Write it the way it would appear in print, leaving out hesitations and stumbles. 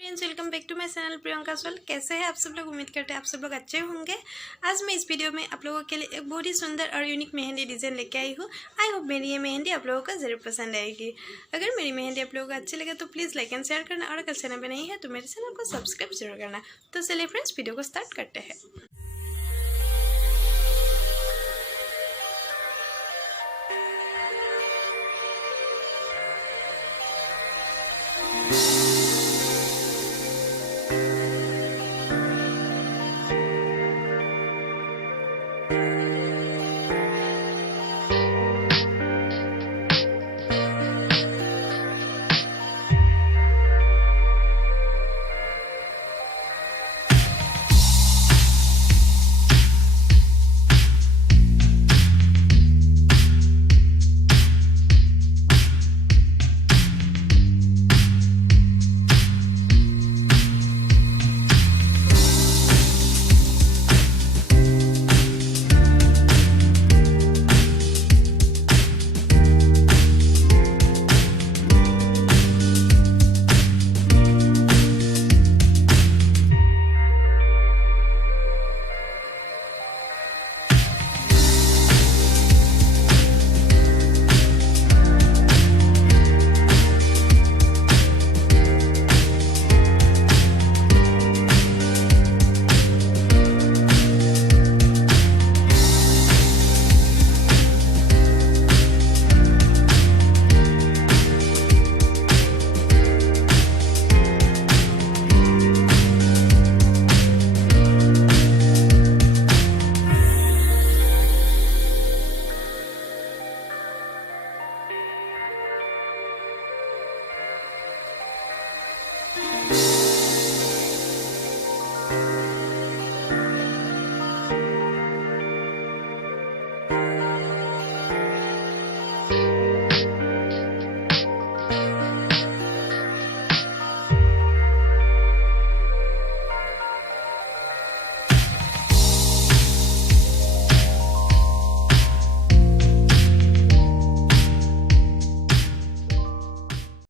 Friends, welcome back to my channel Priyanka soul. कैसे हैं आप सब लोग? उम्मीद करते हैं आप सब लोग अच्छे होंगे। आज मैं इस वीडियो में आप लोगों के लिए एक बहुत ही सुंदर और यूनिक मेहंदी डिज़ाइन लेके आई हूँ। आई होप मेरी ये मेहंदी आप लोगों को ज़रूर पसंद आएगी। अगर मेरी मेहंदी आप लोगों को अच्छी लगे तो प्लीज़ लाइक एंड शेयर करना, और अगर चैनल पर नहीं है तो मेरे चैनल को सब्सक्राइब जरूर करना। तो चलिए फ्रेंड्स, वीडियो को स्टार्ट करते हैं।